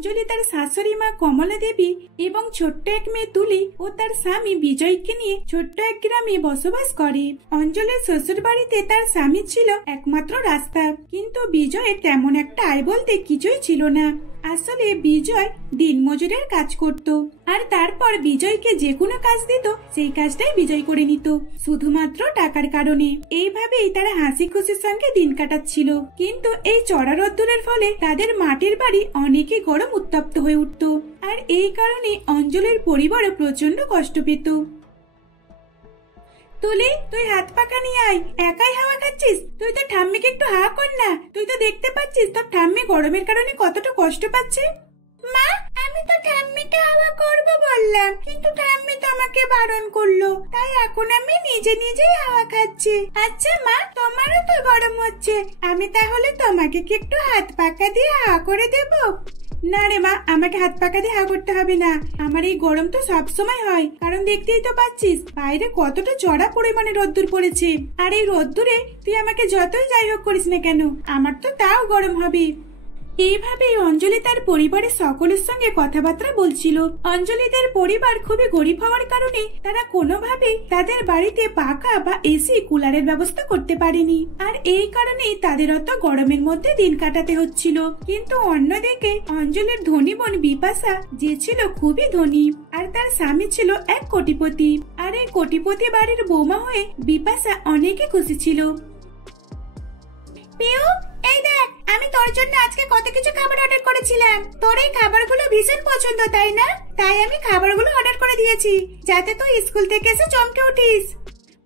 অঞ্জলি তার শাশুড়ি মা কমলা দেবী এবং ছোট্ট এক মেয়ে তুলি ও তার স্বামী বিজয়কে নিয়ে ছোট্ট এক গ্রামে বসবাস করে। অঞ্জলির শ্বশুর বাড়িতে তার স্বামী ছিল একমাত্র রাস্তা, কিন্তু বিজয়ের তেমন একটা আয় বলতে কিছুই ছিল না। আসলে বিজয় দিনমজুরের কাজ করত, আর তারপর বিজয়কে যে কোনো কাজ দিত সেই কাজটাই বিজয় করে নিত, শুধুমাত্র টাকার কারণে। এইভাবেই তারা হাসি খুশির সঙ্গে দিন কাটাচ্ছিল। কিন্তু এই চড়া রোদ্দুরের ফলে তাদের মাটির বাড়ি অনেকে গরম উত্তপ্ত হয়ে উঠত, আর এই কারণে অঞ্জলির পরিবারও প্রচন্ড কষ্ট পেত। তুলি, তুই হাত পাকা নিয়ে আয়, একাই হাওয়া খাচ্ছিস? তুই তো ঠাম্মিকে একটু হাওয়া কর না। তুই তো দেখতে পাচ্ছিস তোর ঠাম্মি গরমের কারণে কতটা কষ্ট পাচ্ছে। মা, আমি তো ঠাম্মিকে হাওয়া করব বললাম, কিন্তু ঠাম্মি তো আমাকে বারণ করলো, তাই এখন আমি নিজে নিজেই হাওয়া খাচ্ছি। আচ্ছা মা, তোমারও তো গরম হচ্ছে, আমি তাহলে তোমাকে কি একটু হাত পাকা দিয়ে হাওয়া করে দেব? না রে মা, আমাকে হাত পাকা দিয়ে হাওয়া করতে হবে না। আমার এই গরম তো সব সময় হয়, কারণ দেখতেই তো পাচ্ছিস বাইরে কতটা চড়া পরিমাণে রোদ্দুর পড়েছে। আর এই রোদ্দুরে তুই আমাকে যতই যাই হোক করিস না কেন, আমার তো তাও গরম হবে। এইভাবেই অঞ্জলি তার পরিবারের সকলের সঙ্গে কথাবার্তা বলছিল। অঞ্জলিদের পরিবার খুবই গরিব হওয়ার কারণে তারা কোনোভাবেই তাদের বাড়িতে পাখা বা এসি কুলারের ব্যবস্থা করতে পারেনি, আর এই কারণেই তাদের অত গরমের মধ্যে দিন কাটাতে হচ্ছিল। কিন্তু অন্যদিকে অঞ্জলির ধনী বোন বিপাশা, যে ছিল খুবই ধনী, আর তার স্বামী ছিল এক কোটিপতি। আর এই কোটিপতি বাড়ির বৌমা হয়ে বিপাশা অনেকে খুশি ছিল। পিউ, এই দেখ, আমি তোর জন্য আজকে কত কিছু খাবার অর্ডার করেছিলাম। তোর এই খাবারগুলো ভীষণ পছন্দ, তাই না? তাই আমি খাবারগুলো অর্ডার করে দিয়েছি, যাতে তুই স্কুল থেকে এসে চমকে উঠিস।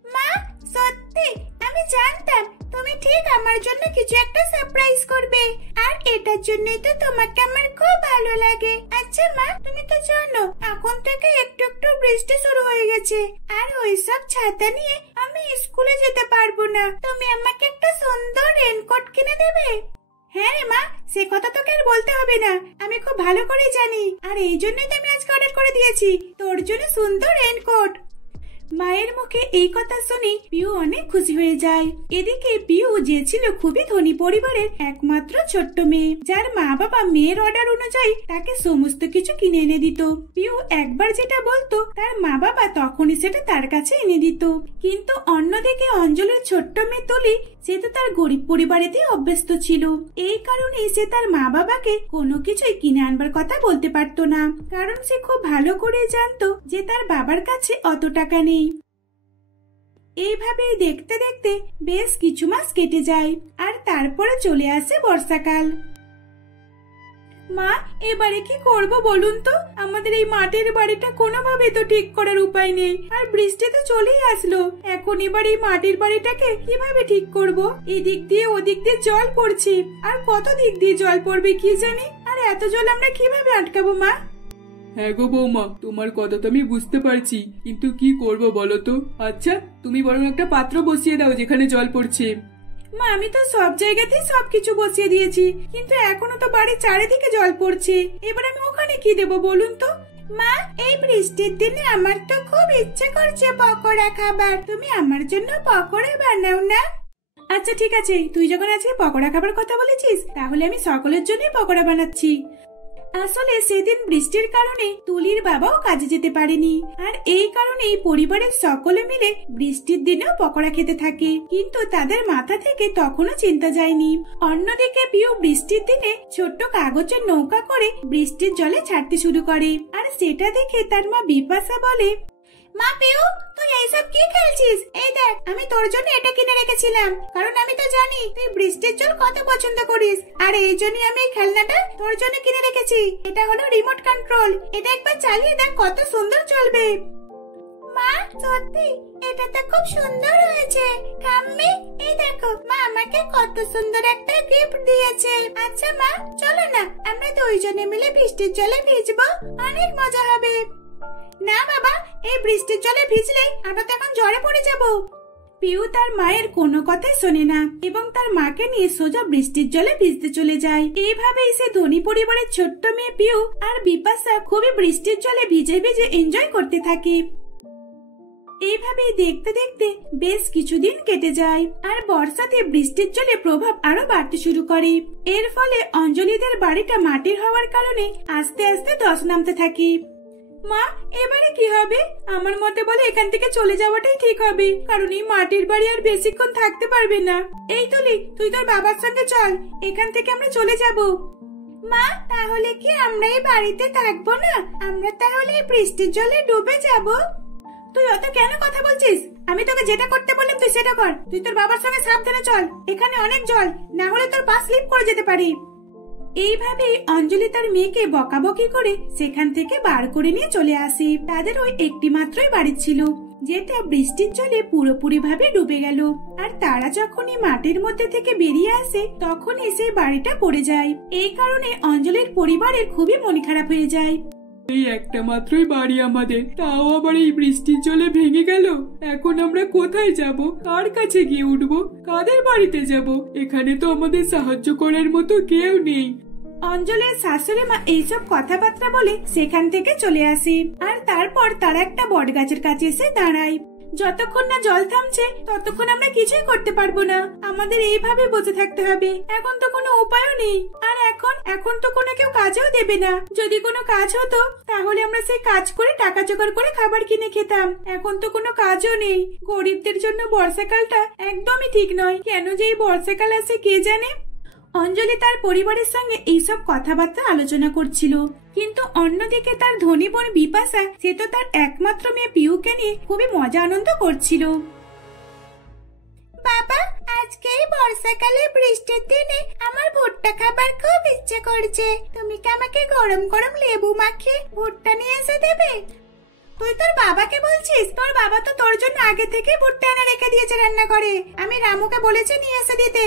মা, সত্যি আমি জানতাম তুমি ঠিক আমার জন্য কিছু একটা সারপ্রাইজ করবে, আর এটার জন্যই তো তোমাকে আমার খুব ভালো লাগে। আচ্ছা মা, তুমি তো জানো এখন থেকে একটু একটু বৃষ্টি শুরু হয়ে গেছে, আর ওইসব ছাতা নিয়ে আমি স্কুলে যেতে পারবো না। তুমি আমাকে একটা সুন্দর রেনকোট কিনে দেবে? হ্যাঁ রে মা, সে কথা তোকে আর বলতে হবে না, আমি খুব ভালো করে জানি, আর এই জন্যই তো আমি আজকে অর্ডার করে দিয়েছি তোর জন্য সুন্দর রেনকোট। মায়ের মুখে এই কথা শুনে পিউ অনেক খুশি হয়ে যায়। এদিকে পিউ, যে ছিল খুবই ধনী পরিবারের একমাত্র ছোট্ট মেয়ে, যার মা বাবা মেয়ের অর্ডার অনুযায়ী তাকে সমস্ত কিছু কিনে এনে দিত। পিউ একবার যেটা বলতো তার মা বাবা তখনই সেটা তার কাছে এনে দিত। কিন্তু অন্যদিকে অঞ্জলির ছোট্ট মেয়ে তুলি, সে তো তার গরিব পরিবারেতেই অভ্যস্ত ছিল। এই কারণে সে তার মা বাবাকে কোনো কিছুই কিনে আনবার কথা বলতে পারতো না, কারণ সে খুব ভালো করে জানতো যে তার বাবার কাছে অত টাকা নেই। এইভাবে দেখতে দেখতে বেশ কিছু মাস কেটে যায়, আর তারপরে চলে আসে বর্ষাকাল। মা, এবারে কি করব বলুন তো? আমাদের এই মাটির বাড়িটা কোনোভাবে তো ঠিক করার উপায় নেই, আর বৃষ্টি তো চলেই আসলো। এখন এবার এই মাটির বাড়িটাকে কিভাবে ঠিক করব? এদিক দিয়ে ওদিক দিয়ে জল পড়ছে, আর কত দিক দিয়ে জল পড়বে কি জানি, আর এত জল আমরা কিভাবে আটকাবো মা? হ্যাঁ গো বৌমা, তোমার কথা তো আমি বুঝতে পারছি, কিন্তু কি করব বলো তো? আচ্ছা, তুমি বরং একটা পাত্র বসিয়ে দাও যেখানে জল পড়ছে। মা, আমি তো সব জায়গাতেই সবকিছু বসিয়ে দিয়েছি, কিন্তু এখনো তো বাড়ির চারিদিকে জল পড়ছে। এবার আমি ওখানে কি দেবো বলুন তো? মা, এই বৃষ্টির দিনে আমার তো খুব ইচ্ছে করছে পকোড়া খাবার, তুমি আমার জন্য পকোড়া বানাও না? আচ্ছা ঠিক আছে, তুই যখন আজকে পকোড়া খাবার কথা বলেছিস, তাহলে আমি সকলের জন্যই পকোড়া বানাচ্ছি। আসলে সেদিন বৃষ্টির কারণে তুলির বাবাও কাজে যেতে পারেনি, আর এই কারণে পরিবারের সকলে মিলে বৃষ্টির দিনেও পকোড়া খেতে থাকে, কিন্তু তাদের মাথা থেকে তখনও চিন্তা যায়নি। অন্যদিকে পিউ বৃষ্টির দিনে ছোট্ট কাগজের নৌকা করে বৃষ্টির জলে ছাড়তে শুরু করে, আর সেটা দেখে তার মা বিপাশা বলে, মা পিউ, তুই এইসব কি খেলছিস? এই দেখ, আমি তোর জন্য এটা কিনে রেখেছিলাম, কারণ আমি তো জানি তুই বৃষ্টির জল কত পছন্দ করিস, আর এই জন্যই আমি এই খেলনাটা তোর জন্য কিনে রেখেছি। এটা হলো রিমোট কন্ট্রোল, এটা একবার চালিয়ে দেখ কত সুন্দর চলবে। মা, সত্যি এটা তো খুব সুন্দর হয়েছে। ঠাম্মি, এই দেখো, মা আমাকে কত সুন্দর একটা গিফট দিয়েছে। আচ্ছা মা, চলো না আমরা দুইজনে মিলে বৃষ্টির জলে ভিজবো, অনেক মজা হবে। না বাবা, এই বৃষ্টির জলে ভিজলে আমরা তো এখন জ্বরে পড়ে যাব। পিউ তার মায়ের কোনো কথাই শোনে না এবং তার মাকে নিয়ে সোজা বৃষ্টির জলে ভিজতে চলে যায়। এইভাবেই সে ধনী পরিবারের ছোট্ট মেয়ে পিউ আর বিপাশা খুবই বৃষ্টির জলে ভিজে ভিজে এনজয় করতে থাকে। এইভাবেই দেখতে দেখতে বেশ কিছুদিন কেটে যায় আর বর্ষাতে বৃষ্টির জলে প্রভাব আরো বাড়তে শুরু করে। এর ফলে অঞ্জলিদের বাড়িটা মাটির হওয়ার কারণে আস্তে আস্তে ধস নামতে থাকে। মা, এবারে কি হবে? আমার মতে বলে এখান থেকে চলে যাওয়াটাই ঠিক হবে, কারণ এই মাটির বাড়ি আর বেশিক্ষণ থাকতে পারবে না। এই তুলি, তুই তোর বাবার সঙ্গে চল, এখান থেকে আমরা চলে যাব। মা, তাহলে কি আমরা এই বাড়িতে থাকবো না? আমরা তাহলে বৃষ্টির জলে ডুবে যাব। তুই অত কেন কথা বলছিস? আমি তোকে যেটা করতে বললাম তুই সেটা কর। তুই তোর বাবার সঙ্গে সাবধানে চল, এখানে অনেক জল, না হলে তোর পা স্লিপ করে যেতে পারি। এইভাবে অঞ্জলি তার মেয়েকে বকাবকি করে সেখান থেকে বার করে নিয়ে চলে আসে। তাদের ওই একটি মাত্রই বাড়ি ছিল, যেটা বৃষ্টির জলে পুরোপুরি ভাবে ডুবে গেল। আর তারা যখনই মাটির মধ্যে থেকে বেরিয়ে আসে তখনই সেই বাড়িটা পড়ে যায়। এই কারণে অঞ্জলির পরিবারের খুবই মন খারাপ হয়ে যায়। এই একটা মাত্রই বাড়ি আমাদের, তাও আবার এই বৃষ্টির জলে ভেঙে গেল। এখন আমরা কোথায় যাব? কার কাছে গিয়ে উঠবো? কাদের বাড়িতে যাব? এখানে তো আমাদের সাহায্য করার মতো কেউ নেই। অঞ্জলির শাশুড়ি মা এইসব কথাবার্তা বলে সেখান থেকে চলে আসে। আর তারপর তারা একটা বট গাছের কাছে এসে দাঁড়ায়। যতক্ষণ না জল থামছে ততক্ষণ আমরা কিছুই করতে পারবো না, আমাদের এইভাবে বসে থাকতে হবে। এখন তো কোনো উপায়ও নেই, আর এখন তো কোনো কেউ কাজেও দেবে না। যদি কোনো কাজ হতো তাহলে আমরা সেই কাজ করে টাকা জোগাড় করে খাবার কিনে খেতাম। এখন তো কোনো কাজও নেই। গরিবদের জন্য বর্ষাকালটা একদমই ঠিক নয়। কেন যে এই বর্ষাকাল আসে কে জানে। অঞ্জলি তার পরিবারের সঙ্গে এইসব কথাবার্তা আলোচনা করছিল, কিন্তু অন্যদিকে তার ধনী বোন বিপাশা, সে তো তার একমাত্র মেয়ে পিউকে নিয়ে খুবই মজা আনন্দ করছিল। বাবা, আজকে এই বর্ষাকালে বৃষ্টির দিনে আমার ভুট্টা খাবার খুব ইচ্ছে করছে। তুমি কি আমাকে গরম গরম লেবু মাখিয়ে ভুট্টা নিয়ে এসে দেবে? তুই তোর বাবাকে বলছিস? তোর বাবা তো তোর জন্য আগে থেকে ভুট্টা এনে রেখে দিয়েছে রান্না করে। আমি রামুকে বলেছি নিয়ে এসে দিতে।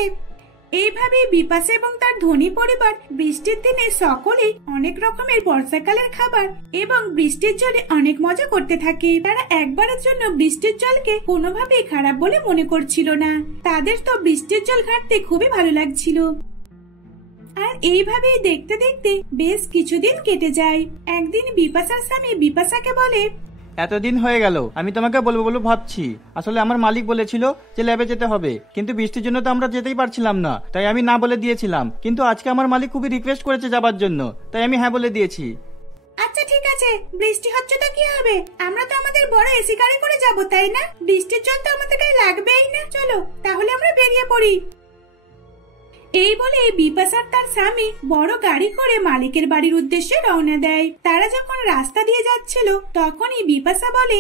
এইভাবে বিপাশা এবং তার ধনী পরিবার বৃষ্টির দিনে সকলেই অনেক রকমের বর্ষাকালের খাবার এবং বৃষ্টির জলে অনেক মজা করতে থাকে। তারা একবারের জন্য বৃষ্টির জলকে কোনোভাবেই খারাপ বলে মনে করছিল না। তাদের তো বৃষ্টির জল ঘাটতে খুবই ভালো লাগছিল। আর এইভাবেই দেখতে দেখতে বেশ কিছুদিন কেটে যায়। একদিন বিপাশার স্বামী বিপাশাকে বলে, এতদিন হয়ে গেল আমি তোমাকে বলবো বলবো ভাবছি। আসলে আমার মালিক বলেছিল যে ল্যাবে যেতে হবে, কিন্তু বৃষ্টির জন্য তো আমরা যেতেই পারছিলাম না, তাই আমি না বলে দিয়েছিলাম। কিন্তু আজকে আমার মালিক খুবই রিকোয়েস্ট করেছে যাবার জন্য, তাই আমি হ্যাঁ বলে দিয়েছি। আচ্ছা ঠিক আছে, বৃষ্টি হচ্ছে তো কি হবে, আমরা তো আমাদের বড় এসি গাড়ি করে যাব, তাই না? বৃষ্টির জল তো আমাদের গায়ে লাগবেই না। চলো তাহলে আমরা বেরিয়ে পড়ি। এই বলে বিপাশার তার স্বামী বড় গাড়ি করে মালিকের বাড়ির উদ্দেশ্যে রওনা দেয়। তারা যখন রাস্তা দিয়ে যাচ্ছিল তখনই বিপাশা বলে,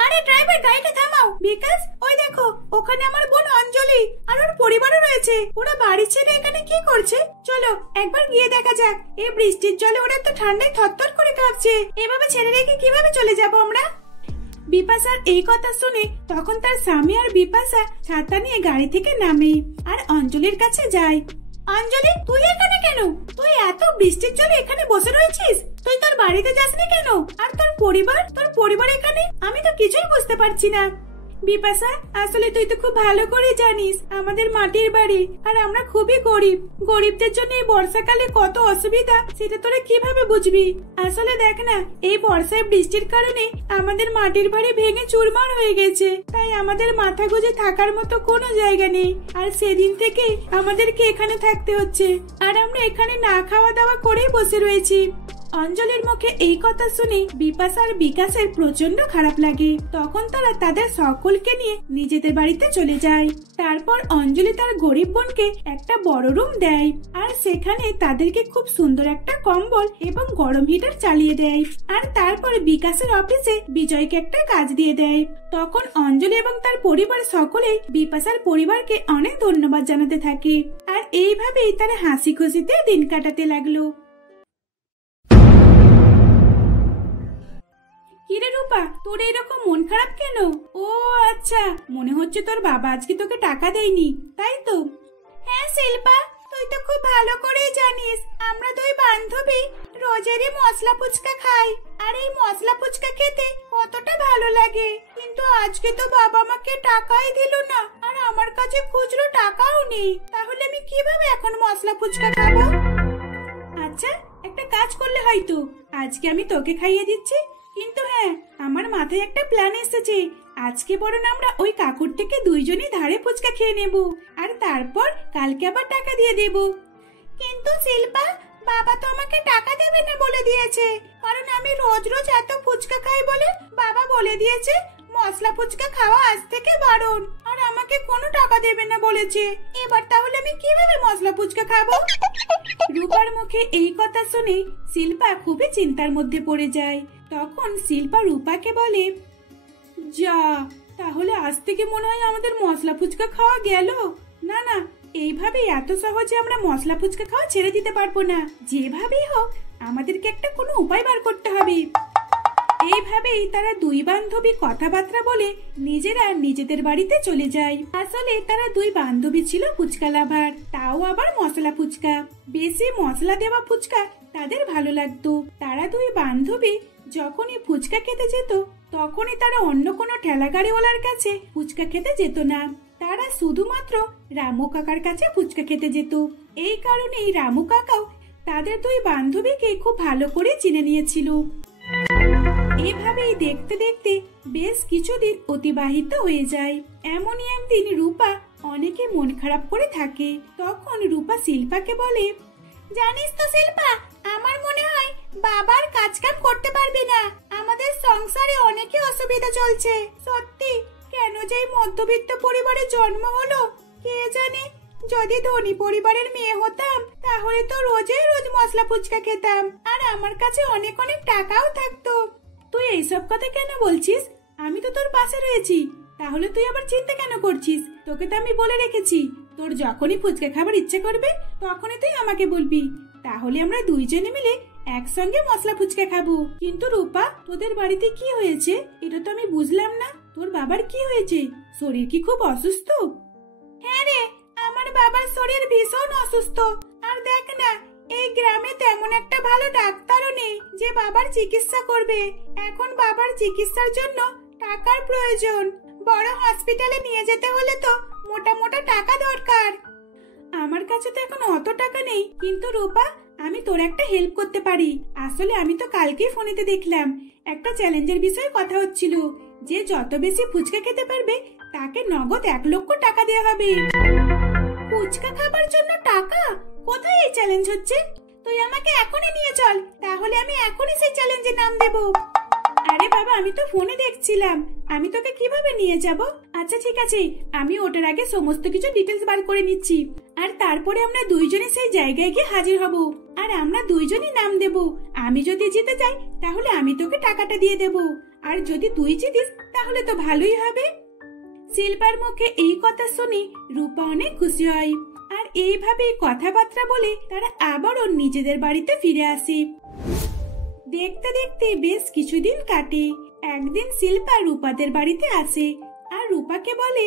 আরে ড্রাইভার, গাড়িটা থামাও। বিকাশ, ওই দেখো ওখানে আমার বোন অঞ্জলি আর ওর পরিবারও রয়েছে। ওরা বাড়ি ছেড়ে এখানে কি করছে? চলো একবার গিয়ে দেখা যাক। এই বৃষ্টির জলে ওরা তো ঠান্ডায় থরথর করে কাঁপছে। এভাবে ছেড়ে রেখে কিভাবে চলে যাব আমরা? বিপাশার এই কথা শুনে তখন তার স্বামী আর বিপাশা ছাতা নিয়ে গাড়ি থেকে নামে আর অঞ্জলির কাছে যায়। অঞ্জলি, তুই এখানে কেন? তুই এত বৃষ্টির জলে এখানে বসে রয়েছিস? তুই তোর বাড়িতে যাসনি কেন? আর তোর পরিবার এখানে? আমি তো কিছুই বুঝতে পারছি না। বিপাশা, আসলে তুই তো খুব ভালো করে জানিস আমাদের মাটির বাড়ি আর আমরা খুবই গরিব। গরিবদের জন্য এই বর্ষাকালে কত অসুবিধা সেটা তোরা কিভাবে বুঝবি? আসলে দেখ না, এই বর্ষায় বৃষ্টির কারণে আমাদের মাটির বাড়ি ভেঙে চুরমার হয়ে গেছে। তাই আমাদের মাথা গুঁজে থাকার মতো কোনো জায়গা নেই। আর সেদিন থেকে আমাদেরকে এখানে থাকতে হচ্ছে, আর আমরা এখানে না খাওয়া দাওয়া করেই বসে রয়েছি। অঞ্জলির মুখে এই কথা শুনে বিপাশা আর বিকাশের প্রচন্ড খারাপ লাগে। তখন তারা তাদের সকলকে নিয়ে নিজেদের বাড়িতে চলে যায়। তারপর অঞ্জলি তার গরিব বোনকে একটা বড় রুম দেয় আর সেখানে তাদেরকে খুব সুন্দর একটা কম্বল এবং গরম হিটার চালিয়ে দেয়। আর তারপর বিকাশের অফিসে বিজয়কে একটা কাজ দিয়ে দেয়। তখন অঞ্জলি এবং তার পরিবার সকলেই বিপাশার পরিবারকে অনেক ধন্যবাদ জানাতে থাকে। আর এইভাবেই তারা হাসি খুশিতে দিন কাটাতে লাগলো। কিরে রূপা, তোর এরকম মন খারাপ কেন? ও আচ্ছা, মনে হচ্ছে তোর বাবা আজকে তোকে টাকা দেয়নি, তাই তো? হ্যাঁ শিল্পা, তুই তো খুব ভালো করেই জানিস আমরা দুই বান্ধবী রোজেরই মশলা ফুচকা খাই। আর এই মশলা ফুচকা খেতে কতটা ভালো লাগে, কিন্তু আজকে তো বাবা আমাকে টাকাই দিল না, আর আমার কাছে খুচরো টাকাও নেই। তাহলে আমি কিভাবে এখন মশলা ফুচকা খাবো? আচ্ছা, একটা কাজ করলে হয়তো আজকে আমি তোকে খাইয়ে দিচ্ছি। কিন্তু হ্যাঁ, আমার মাথায় একটা প্ল্যান এসেছে। আজকে বরং আমরা ওই কাকুর থেকে দুইজনই ধারে ফুচকা খেয়ে নেব, আর তারপর কালকে আবার টাকা দিয়ে দেব। কিন্তু শিল্পা, বাবা তো আমাকে টাকা দেবে না বলে দিয়েছে, কারণ আমি রোজ রোজ এত ফুচকা খাই বলে বাবা বলে দিয়েছে মশলা ফুচকা খাওয়া আজ থেকে বারণ, আর আমাকে কোনো টাকা দেবে না বলেছে। এবার তাহলে আমি কিভাবে মশলা ফুচকা খাবো? রূপার মুখে এই কথা শুনে শিল্পা খুবই চিন্তার মধ্যে পড়ে যায়। তখন শিল্পা রূপাকে বলে, যা, তাহলে আজ থেকে মনে হয় আমাদের মশলা ফুচকা খাওয়া গেল। না না, এইভাবে এত সহজে আমরা মশলা ফুচকা খাওয়া ছেড়ে দিতে পারবো না। যেভাবেই হোক আমাদেরকে একটা কোনো উপায় বার করতে হবে। এইভাবেই তারা দুই বান্ধবী কথাবার্তা বলে নিজেরা নিজেদের বাড়িতে চলে যায়। আসলে তারা দুই বান্ধবী ছিল ফুচকা লাভার, তাও আবার মশলা ফুচকা। বেশি মশলা দেওয়া ফুচকা তাদের ভালো লাগতো। তারা দুই বান্ধবী যখনই ফুচকা খেতে যেত তখনই তারা অন্য কোনো ঠেলা গাড়িওয়ালার কাছে ফুচকা খেতে যেত না। তারা শুধুমাত্র রামু কাকার কাছে ফুচকা খেতে যেত। এই কারণেই রামু কাকাও তাদের দুই বান্ধবীকে খুব ভালো করে চিনে নিয়েছিল। এভাবেই দেখতে দেখতে বেশ কিছুদিন অতিবাহিত হয়ে যায়। এমনই একদিন রূপা অনেকে মন খারাপ করে থাকে। তখন রূপা শিল্পাকে বলে, জানিস তো শিল্পা, আমার মনে হয় বাবার কাজ কাম করতে পারবে না। আমাদের সংসারে অনেকে অসুবিধা চলছে। সত্যি, কেন যে মধ্যবিত্ত পরিবারে জন্ম হলো কে জানে। যদি ধনী পরিবারের মেয়ে হতাম তাহলে তো রোজই রোজ মশলা ফুচকা খেতাম, আর আমার কাছে অনেক অনেক টাকাও থাকতো। তুই এইসব কথা কেন বলছিস? আমি তো তোর পাশে রয়েছি, তাহলে তুই আবার চিন্তা কেন করছিস? তোকে তো আমি বলে রেখেছি, তোর যখনই ফুচকা খাবার ইচ্ছে করবে তখনই তুই আমাকে বলবি, তাহলে আমরা দুইজনে মিলে একসঙ্গে মশলা ফুচকা খাবো। কিন্তু রূপা, তোদের বাড়িতে কি হয়েছে এটা তো আমি বুঝলাম না। তোর বাবার কি হয়েছে? শরীর কি খুব অসুস্থ? হ্যাঁ রে, আমার বাবার শরীর ভীষণ অসুস্থ। আর দেখ না, এই গ্রামে তেমন একটা ভালো ডাক্তারও নেই যে বাবার চিকিৎসা করবে। এখন বাবার চিকিৎসার জন্য টাকার প্রয়োজন। বড় হসপিটালে নিয়ে যেতে হলে তো মোটা মোটা টাকা দরকার। আমার কাছে তো এখন অত টাকা নেই, কিন্তু রূপা, আমি তোর একটা হেল্প করতে পারি। আসলে আমি তো কালকেই ফোনেতে দেখলাম একটা চ্যালেঞ্জের বিষয়ে কথা হচ্ছিল, যে যত বেশি ফুচকা খেতে পারবে তাকে নগদ 1 লক্ষ টাকা দেওয়া হবে। ফুচকা খাবার জন্য টাকা? কোথায় এই চ্যালেঞ্জ হচ্ছে? তুই আমাকে এখনই নিয়ে চল, তাহলে আমি এখনই সেই চ্যালেঞ্জে নাম দেব। আরে বাবা, আমি তো ফোনে দেখছিলাম, আমি তোকে কিভাবে নিয়ে যাব? আচ্ছা ঠিক আছে, আমি ওটার আগে সমস্ত কিছু ডিটেলস বার করে নিচ্ছি, আর তারপরে আমরা দুইজনে সেই জায়গায় গিয়ে হাজির হব, আর আমরা দুইজনই নাম দেব। আমি যদি জিতে যাই তাহলে আমি তোকে টাকাটা দিয়ে দেব, আর যদি তুই জিতিস তাহলে তো ভালোই হবে। শিল্পার মুখে এই কথা শুনে রূপা অনেক খুশি হয়, আর এইভাবে কথাবার্তা বলে তারা আবারও নিজেদের বাড়িতে ফিরে আসে। দেখতে দেখতে বেশ কিছুদিন কাটে। একদিন শিল্পা রূপাদের বাড়িতে আসে আর রূপাকে বলে,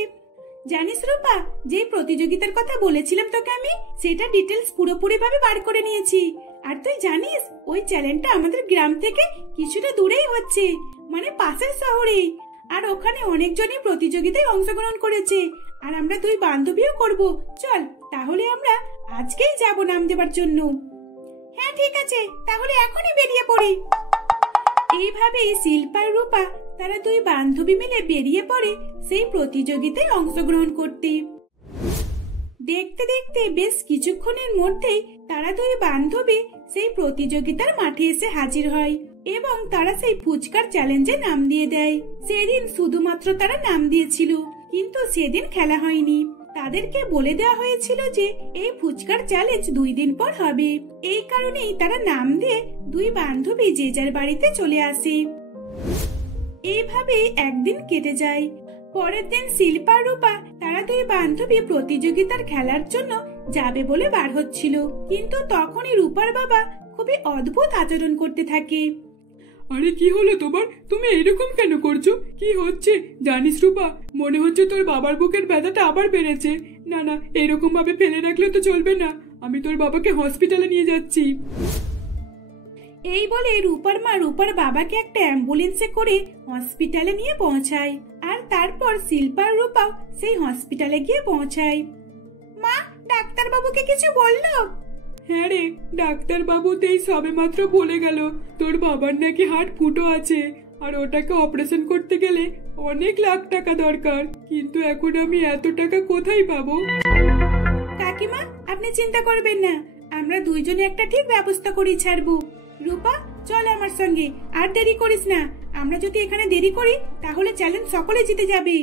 জানিস রূপা, যে প্রতিযোগিতার কথা বলেছিলাম তোকে আমি, সেটা ডিটেলস পুরোপুরি ভাবে বার করে নিয়েছি। আর তুই জানিস ওই চ্যালেঞ্জটা আমাদের গ্রাম থেকে কিছুটা দূরেই হচ্ছে, মানে পাশের শহরেই। আর ওখানে অনেকজনই প্রতিযোগিতায় অংশগ্রহণ করেছে, আর আমরা দুই বান্ধবীও করব। চল তাহলে আমরা আজকেই যাব নাম দেবার জন্য। হ্যাঁ ঠিক আছে, তাহলে এখনই বেরিয়ে পড়ি। এইভাবেই শিল্পা আর রূপা তারা দুই বান্ধবী মিলে বেরিয়ে পড়ে সেই প্রতিযোগিতায় অংশগ্রহণ করতে। দেখতে দেখতে বেশ কিছুক্ষণের মধ্যেই তারা দুই বান্ধবী সেই প্রতিযোগিতার মাঠে এসে হাজির হয় এবং তারা সেই ফুচকার চ্যালেঞ্জে নাম দিয়ে দেয়। সেদিন শুধুমাত্র তারা নাম দিয়েছিল, কিন্তু সেদিন খেলা হয়নি। তাদেরকে বলে দেওয়া হয়েছিল যে এই ফুচকার চ্যালেঞ্জ 2 দিন পর হবে। এই কারণেই তারা নাম দিয়ে দুই বান্ধবী যে যার বাড়িতে চলে আসে। এইভাবে একদিন কেটে যায়। পরের দিন শিল্পা রূপা তারা দুই বান্ধবী প্রতিযোগিতার খেলার জন্য যাবে বলে বার হচ্ছিল, কিন্তু তখনই রূপার বাবা খুবই অদ্ভুত আচরণ করতে থাকে। আরে কি হলো তোমার? তুমি এরকম কেন করছো? কি হচ্ছে জানিস রূপা, মনে হচ্ছে তোর বাবার বুকের ব্যথাটা আবার বেড়েছে। না না, এরকম ভাবে ফেলে রাখলে তো চলবে না, আমি তোর বাবাকে হসপিটালে নিয়ে যাচ্ছি। এই বলে রূপার মা রূপার বাবাকে একটা অ্যাম্বুলেন্সে করে হসপিটালে নিয়ে পৌঁছায়, আর তারপর শিল্পা আর রূপাও সেই হসপিটালে গিয়ে পৌঁছায়। মা, ডাক্তার বাবুকে কিছু বললো? হ্যাঁ রে, ডাক্তার বাবু তো এই সবে মাত্র বলে গেল তোর বাবার নাকি হার্ট ফুটো আছে, আর ওটাকে অপারেশন করতে গেলে অনেক লাখ টাকা দরকার, কিন্তু এখন আমি এত টাকা কোথায় পাবো? কাকিমা, আপনি চিন্তা করবেন না, আমরা দুইজনে একটা ঠিক ব্যবস্থা করে ছাড়বো। রূপা, চল আমার সঙ্গে, আর দেরি করিস না। আমরা যদি এখানে দেরি করি তাহলে চ্যালেঞ্জ সকলে জিতে যাবে।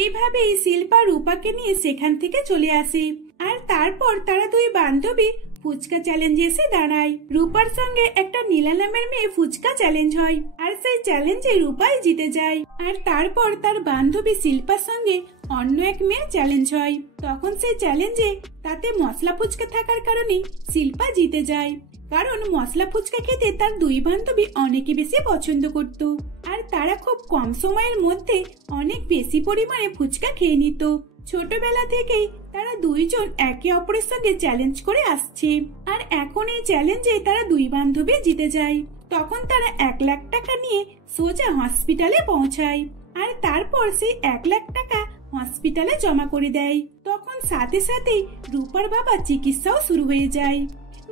এইভাবেই শিল্পা রূপাকে নিয়ে সেখান থেকে চলে আসে, আর তারপর তারা দুই বান্ধবী ফুচকা চ্যালেঞ্জে এসে দাঁড়ায়। রূপার সঙ্গে একটা নীলা নামের মেয়ে ফুচকা চ্যালেঞ্জ হয়, আর সেই চ্যালেঞ্জে রূপাই জিতে যায়। আর তারপর তার বান্ধবী শিল্পার সঙ্গে অন্য এক মেয়ে চ্যালেঞ্জ হয়। তখন সেই চ্যালেঞ্জে তাতে মশলা ফুচকা থাকার কারণে শিল্পা জিতে যায়, কারণ মশলা ফুচকা খেতে তার দুই বান্ধবী অনেকই বেশি পছন্দ করত, আর তারা খুব কম সময়ের মধ্যে অনেক বেশি পরিমাণে ফুচকা খেয়ে নিত। ছোটবেলা থেকেই তারা দুইজন একে অপরের সঙ্গে চ্যালেঞ্জ করে আসছে, আর এখন এই চ্যালেঞ্জে তারা দুই বান্ধবী জিতে যায়। তখন তারা 1 লাখ টাকা নিয়ে সোজা হসপিটালে পৌঁছায়, আর তারপর সেই 1 লাখ টাকা হসপিটালে জমা করে দেয়। তখন সাথে সাথেই রূপার বাবা চিকিৎসাও শুরু হয়ে যায়।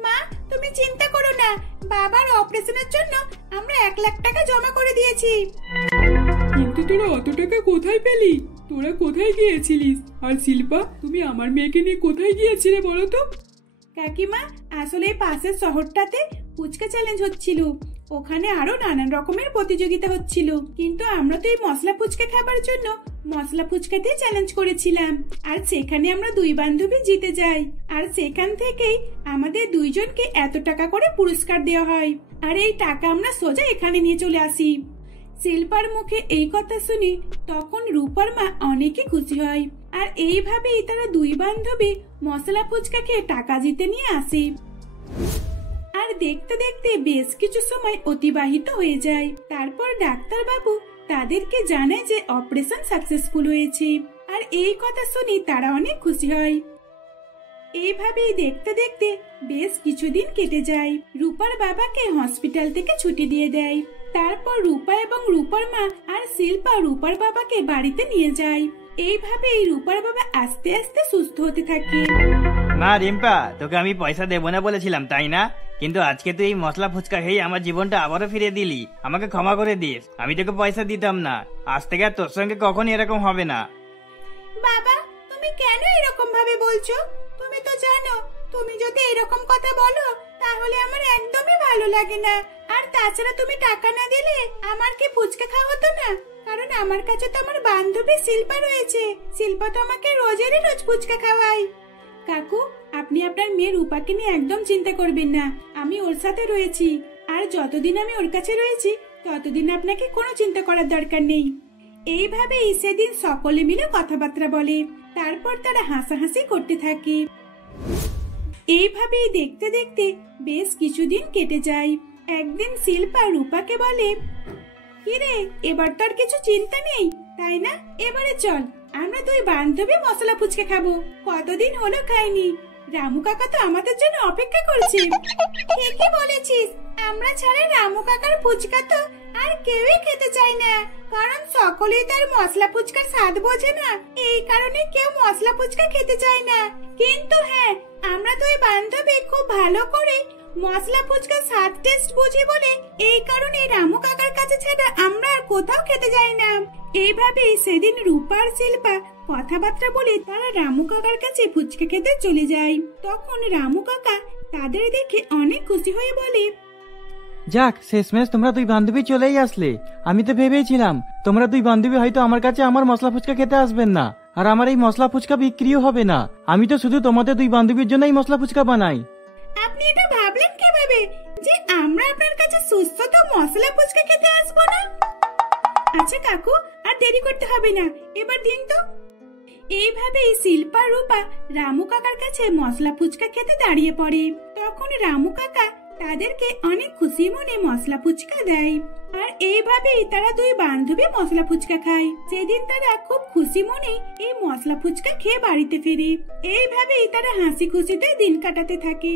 মা, তুমি চিন্তা করো না, বাবার অপারেশনের জন্য আমরা 1 লাখ টাকা জমা করে দিয়েছি। কিন্তু তোরা অত টাকা কোথায় পেলি? তোরা কোথায় গিয়েছিলিস? আর শিল্পা, তুমি আমার মেয়েকে নিয়ে কোথায় গিয়েছিলে বলো তো? কাকিমা, আসলে পাশের শহরটাতে ফুচকা চ্যালেঞ্জ হচ্ছিল, ওখানে আরো নানান রকমের প্রতিযোগিতা হচ্ছিল, কিন্তু আমরা তো এই মশলা ফুচকা খাবার জন্য মশলা ফুচকাতে চ্যালেঞ্জ করেছিলাম, আর সেখানে আমরা দুই বান্ধবী জিতে যাই। আর সেখান থেকেই আমাদের দুইজনকে এত টাকা করে পুরস্কার দেওয়া হয়, আর এই টাকা আমরা সোজা এখানে নিয়ে চলে আসি। শিল্পার মুখে এই কথা শুনি তখন রূপার মা অনেকই খুশি হয়, আর এইভাবেই তারা দুই বান্ধবী মশলা ফুচকা খেয়ে টাকা জিতে নিয়ে আসে। আর দেখতে দেখতে বেশ কিছু সময় অতিবাহিত হয়ে যায়। তারপর ডাক্তার বাবু তাদেরকে জানায় যে অপারেশন সাকসেসফুল হয়েছে, আর এই কথা শুনি তারা অনেক খুশি হয়। এইভাবেই দেখতে দেখতে বেশ কিছুদিন কেটে যায়। রূপার বাবাকে হসপিটাল থেকে ছুটি দিয়ে দেয়। তারপর রূপা এবং রূপার মা আর শিল্পা রূপার বাবাকে বাড়িতে নিয়ে যায়। এইভাবেই রূপার বাবা আস্তে আস্তে সুস্থ হতে থাকে। না রিম্পা, তোকে আমি পয়সা দেবো না বলেছিলাম তাই না? কিন্তু আজকে তুই এই মশলা ফুচকা খেয়ে আমার জীবনটা আবারও ফিরে দিলি। আমাকে ক্ষমা করে দিস, আমি তোকে পয়সা দিতাম না। আজ থেকে আর তোর সঙ্গে কখনই এরকম হবে না। বাবা, তুমি কেন এরকম ভাবে বলছো? তুমি তো জানো তুমি যদি এরকম কথা বলো তাহলে আমার একদমই ভালো লাগে না। আর তাছাড়া তুমি টাকা না দিলে আমার কি ফুচকা খাওয়া হতো না? কারণ আমার কাছে তো আমার বান্ধবী শিল্পা রয়েছে, শিল্পা তো আমাকে রোজেরই রোজ ফুচকা খাওয়ায়। কাকু, আপনি আপনার মেয়ে রূপাকে নিয়ে একদম চিন্তা করবেন না, আমি ওর সাথে রয়েছি, আর যতদিন আমি ওর কাছে রয়েছি ততদিন আপনাকে কোনো চিন্তা করার দরকার নেই। এইভাবেই সেদিন সকলে মিলে কথাবার্তা বলে, তারপর তারা হাসাহাসি করতে থাকে। এইভাবেই দেখতে দেখতে বেশ কিছুদিন কেটে যায়। একদিন শিল্পা রূপাকে বলে, কিরে, এবার তো আর কিছু চিন্তা নেই তাই না? এবারে চল আমরা দুই বান্ধবী মশলা ফুচকা খাবো, কতদিন হলো খাইনি। রামু কাকা তো আমাদের জন্য অপেক্ষা করছে। ঠিকই বলেছিস, আমরা ছাড়া রামু কাকার ফুচকা তো আর কেউই খেতে চায় না, কারণ সকলেই তার মশলা ফুচকার স্বাদ বোঝে না, এই কারণে কেউ মশলা ফুচকা খেতে চায় না। কিন্তু হ্যাঁ, আমরা দুই বান্ধবী খুব ভালো করে মশলা ফুচকার স্বাদ টেস্ট বুঝি বলে এই কারণে রামু কাকার কাছে ছাড়া আমরা আর কোথাও খেতে যাই না। এইভাবেই সেদিন রূপা আর শিল্পা কথাবার্তা বলে তারা রামু কাকার কাছে ফুচকা খেতে চলে যায়। তখন রামু কাকা তাদের দেখে অনেক খুশি হয়ে বলে, যাক, শেষমেশ তোমরা দুই বান্ধবী চলেই আসলে। আমি তো ভেবেছিলাম তোমরা দুই বান্ধবী হয়তো আমার কাছে আমার মশলা ফুচকা খেতে আসবেন না, আর আমার এই মশলা ফুচকা বিক্রিও হবে না। আমি তো শুধু তোমাদের দুই বান্ধবীর জন্যই মশলা ফুচকা বানাই। আপনি এটা ভাবলেন কিভাবে যে আমরা আপনার কাছে সুস্বাদু মশলা ফুচকা খেতে আসবো না? আচ্ছা কাকু, আর দেরি করতে হবে না, এবার দিন তো। এইভাবেই শিল্পা রূপা রামু কাকার কাছে মশলা ফুচকা খেতে দাঁড়িয়ে পড়ে। তখন রামু কাকা তাদেরকে অনেক খুশি মনে মশলা ফুচকা দেয়, আর এইভাবেই তারা দুই বান্ধবী মশলা ফুচকা খায়। সেদিন তারা খুব খুশি মনে এই মশলা ফুচকা খেয়ে বাড়িতে ফিরে। এইভাবেই তারা হাসি খুশিতে দিন কাটাতে থাকে।